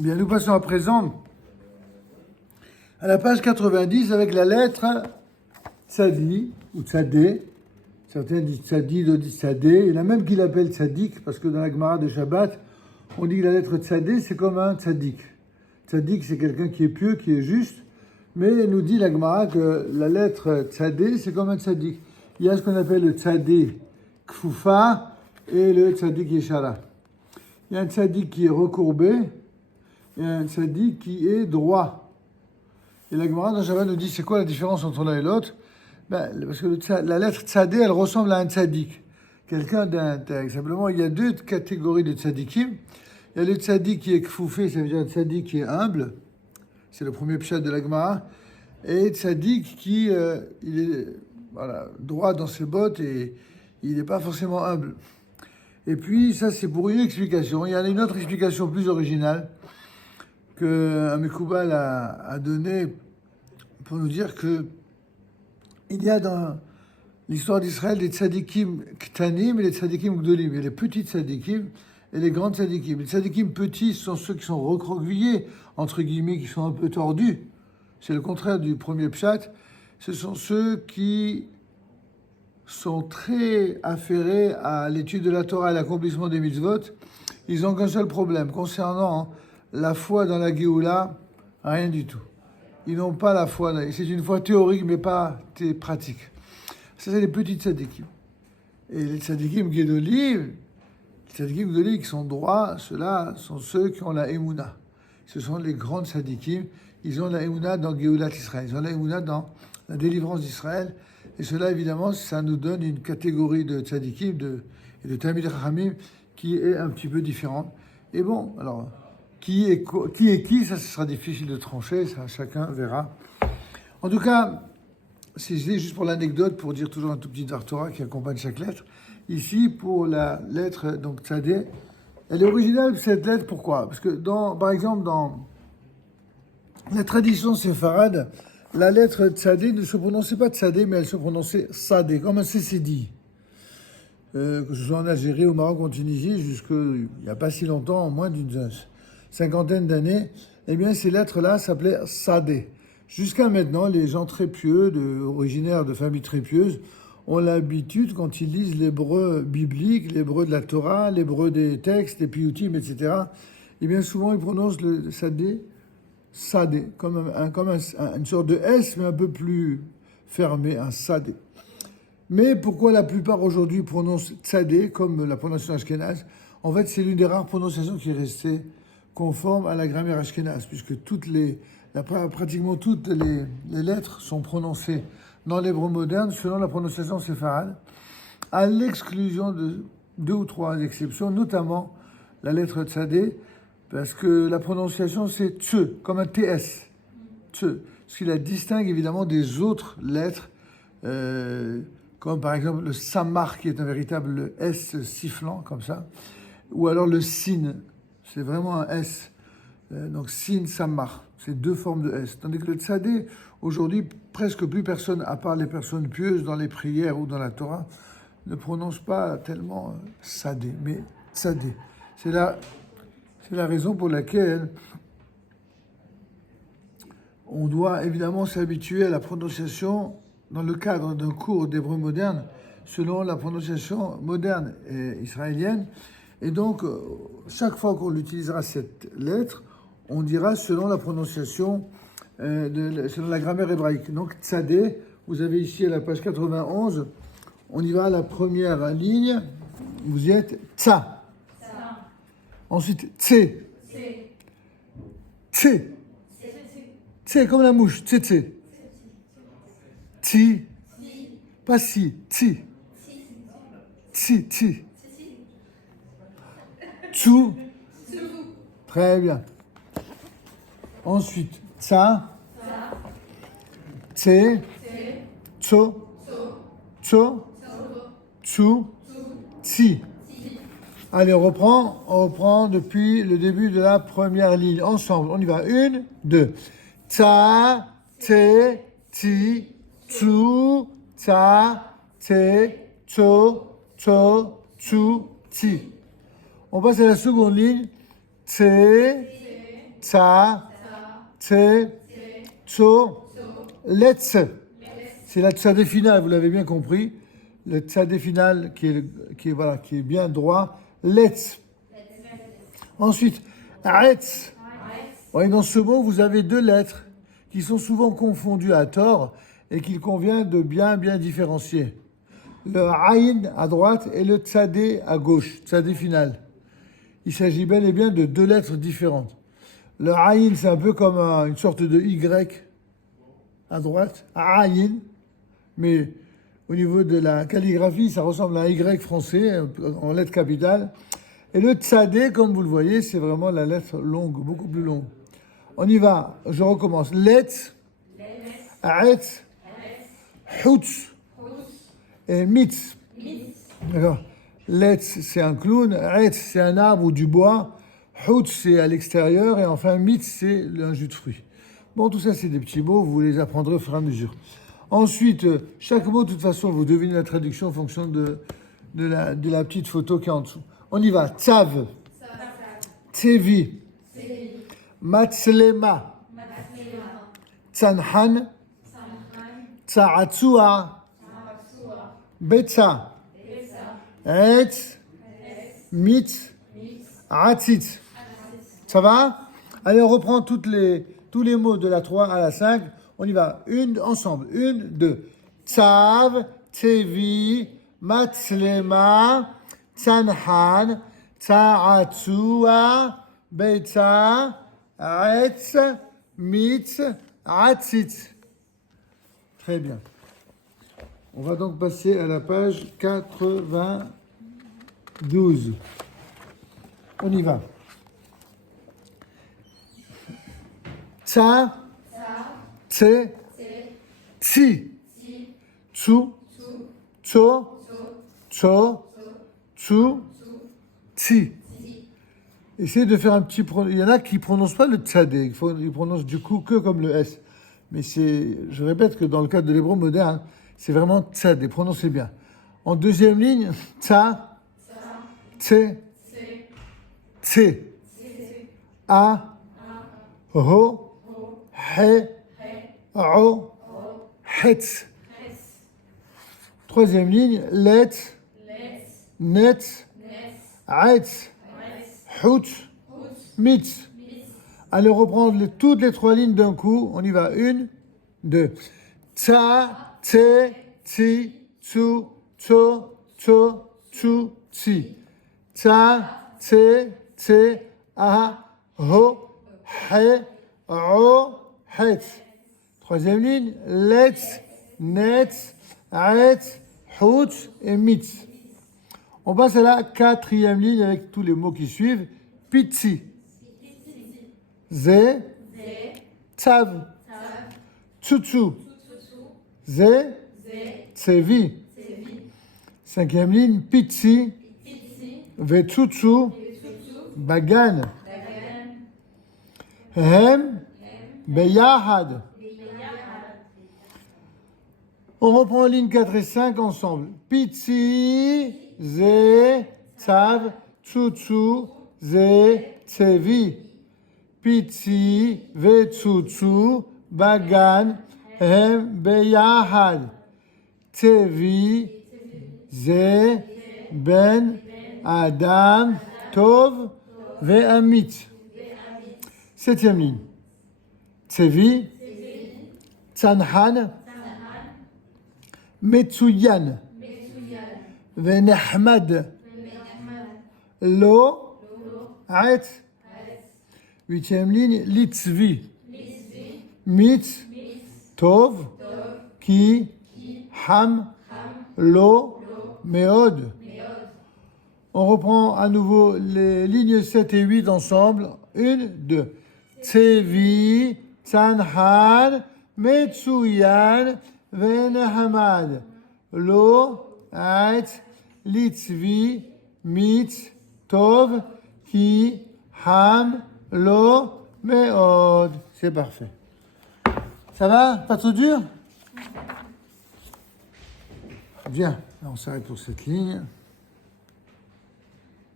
Bien, nous passons à présent à la page 90 avec la lettre Tzadi ou Tzadé. Certains disent Tzadi, d'autres disent Tzadé. Il y en a même qui l'appellent Tzadik parce que dans la Gemara de Shabbat, on dit que la lettre Tzadé, c'est comme un Tzadik. Tzadik, c'est quelqu'un qui est pieux, qui est juste. Mais nous dit la Gemara que la lettre Tzadé, c'est comme un Tzadik. Il y a ce qu'on appelle le Tzadé Kfufa et le Tzadik Yeshara. Il y a un Tzadik qui est recourbé et un Tzadik qui est droit. Et la Gemara dans Shabbat nous dit c'est quoi la différence entre l'un et l'autre? Parce que la lettre Tzadé, elle ressemble à un Tzadik. Quelqu'un d'intègre. Simplement, il y a deux catégories de Tzadikim. Il y a le Tzadik qui est kfoufé, ça veut dire un Tzadik qui est humble. C'est le premier pshat de la Gemara. Et Tzadik qui il est droit dans ses bottes et il n'est pas forcément humble. Et puis, ça, c'est pour une explication. Il y a une autre explication plus originale qu'un Mekoubal a donnée pour nous dire que il y a dans l'histoire d'Israël des tzadikim ktanim et les tzadikim gdolim. Il y a les petits tzadikim et les grands tzadikim. Les tzadikim petits sont ceux qui sont recroquevillés, entre guillemets, qui sont un peu tordus. C'est le contraire du premier pshat. Ce sont ceux qui sont très affairés à l'étude de la Torah et l'accomplissement des mitzvot. Ils n'ont qu'un seul problème. Concernant la foi dans la Géoula, rien du tout. Ils n'ont pas la foi. C'est une foi théorique, mais pas pratique. Ça, c'est les petits tzadikim. Et les tzadikim gedolim, qui sont droits, ceux-là sont ceux qui ont la émouna. Ce sont les grands tzadikim. Ils ont la émouna dans Géoulat Israël. Ils ont la émouna dans la délivrance d'Israël. Et cela, évidemment, ça nous donne une catégorie de tzadikim et de Talmid Chachamim qui est un petit peu différente. Et bon, alors, qui est qui, ça, ce sera difficile de trancher, ça, chacun verra. En tout cas, c'est juste pour l'anecdote, pour dire toujours un tout petit Torah qui accompagne chaque lettre. Ici, pour la lettre, donc Tzadé, elle est originale, cette lettre, pourquoi? Parce que, par exemple, dans la tradition séfarade, la lettre Tzadé ne se prononçait pas Tzadé, mais elle se prononçait Sadé, comme un CCD. Que ce soit en Algérie, au Maroc, en Tunisie, jusqu'il n'y a pas si longtemps, en moins d'une cinquantaine d'années, eh bien, ces lettres-là s'appelaient Sadé. Jusqu'à maintenant, les gens très pieux, originaires de familles très pieuses, ont l'habitude, quand ils lisent l'hébreu biblique, l'hébreu de la Torah, l'hébreu des textes, des piyutim, etc., eh bien, souvent, ils prononcent le Sadé, Sadé, comme une sorte de S, mais un peu plus fermé, un Sadé. Mais pourquoi la plupart aujourd'hui prononcent Tzadé, comme la prononciation ashkénaze? En fait, c'est l'une des rares prononciations qui est restée conforme à la grammaire ashkénaze, puisque pratiquement toutes les lettres sont prononcées dans l'hébreu moderne selon la prononciation séfarade, à l'exclusion de 2 ou 3 exceptions, notamment la lettre Tzadé, parce que la prononciation c'est tse, comme un TS, tse, ce qui la distingue évidemment des autres lettres, comme par exemple le samar, qui est un véritable S sifflant, comme ça, ou alors le sin, c'est vraiment un S, donc sin, samar, c'est 2 formes de S. Tandis que le tzadé, aujourd'hui, presque plus personne, à part les personnes pieuses dans les prières ou dans la Torah, ne prononce pas tellement sadé, mais tzadé. C'est la raison pour laquelle on doit évidemment s'habituer à la prononciation dans le cadre d'un cours d'hébreu moderne, selon la prononciation moderne et israélienne. Et donc, chaque fois qu'on utilisera cette lettre, on dira selon la prononciation, selon la grammaire hébraïque. Donc, tzadé, vous avez ici à la page 91, on y va à la première ligne, vous y êtes tsa. Ensuite, tse. Tse. Tse, comme la mouche, tse tse. Ti. Pas si, ti. Ti, ti. Tsu. Très bien. Ensuite, tsa. Tse. Tso. Tso. Tsu. Tsi. Allez, on reprend depuis le début de la première ligne. Ensemble, on y va. 1, 2. Tsa, tse, ti, tsu, tsa, tse, tso, tso, tsu, ti. On passe à la seconde ligne. Tse, tsa, tse, tso, let's. C'est la tsadé finale, vous l'avez bien compris. Le tsadé final qui est bien droit. Let's. Ensuite, aetz. Oui, dans ce mot, vous avez deux lettres qui sont souvent confondues à tort et qu'il convient de bien différencier. Le aïn à droite et le tsadé à gauche, tsadé final. Il s'agit bel et bien de deux lettres différentes. Le aïn, c'est un peu comme une sorte de Y à droite, aïn, mais au niveau de la calligraphie, ça ressemble à un Y français en lettres capitales. Et le tsadé, comme vous le voyez, c'est vraiment la lettre longue, beaucoup plus longue. On y va, je recommence. Let's, aetz, houtz et mitz. D'accord. Let's, c'est un clown. Aetz, c'est un arbre ou du bois. Houtz, c'est à l'extérieur. Et enfin, mitz, c'est un jus de fruits. Bon, tout ça, c'est des petits mots. Vous les apprendrez au fur et à mesure. Ensuite, chaque mot, de toute façon, vous devinez la traduction en fonction de la petite photo qui est en dessous. On y va. Tsav, tsevi, matslema, tsanhan, tsaatsua, betsa, etz, mitz, atzitz. Ça va? Allez, on reprend tous les mots de la 3 à la 5. On y va. Ensemble. 1, 2. Tsav, tsevi, matslema, tsanhan, tsaatsua, betsa, etz, mitz, atzitz. Très bien. On va donc passer à la page 92. On y va. Tsa, tse, tsi, tsu, tso, tso, tsu, tsi. Essayez de faire un petit... Il y en a qui ne prononcent pas le tsadé, ils prononcent du coup que comme le S. Mais je répète que dans le cadre de l'hébreu moderne, c'est vraiment tsadé, prononcez bien. En deuxième ligne, tsa, tse, tse, a, ho, he, o, het. Troisième ligne, let, net, aetz, hout, mitz. Allez reprendre toutes les trois lignes d'un coup. On y va. 1, 2. Tsa, tse, tsi, tsu, tso, tso, tsu, tsi. Tsa, tse, tse, a, ho, he, o, het. Troisième ligne. Let's, net, aetz, hout et mitz. On passe à la quatrième ligne avec tous les mots qui suivent. Pitsi. Ze, tsav, tsutsu, ze, tsevi. Cinquième ligne, pitsi, vetsutsu, bagan. Hem, beyahad. On reprend ligne 4 et 5 ensemble. Pitsi, ze, tsav, tsutsu, ze, tsevi. Pitsi, vetsutsu, bagan, hem, beyahad. Tsevi, ze, ben, adam, tov, ve'amit. Septième ligne. Tsevi, tsanhan, metsuyan, ve'nehmad, lo, aet. Huitième ligne, litzvi, mitz, tov, ki, ham, lo, meod. On reprend à nouveau les lignes 7 et 8 ensemble. 1, 2. Tsevi, tsanhan, metsuyan, ve'nehmad, lo, aet, litzvi, mitz, tov, ki, ham, lo, meod. C'est parfait. Ça va? Pas trop dur? Bien. On s'arrête pour cette ligne.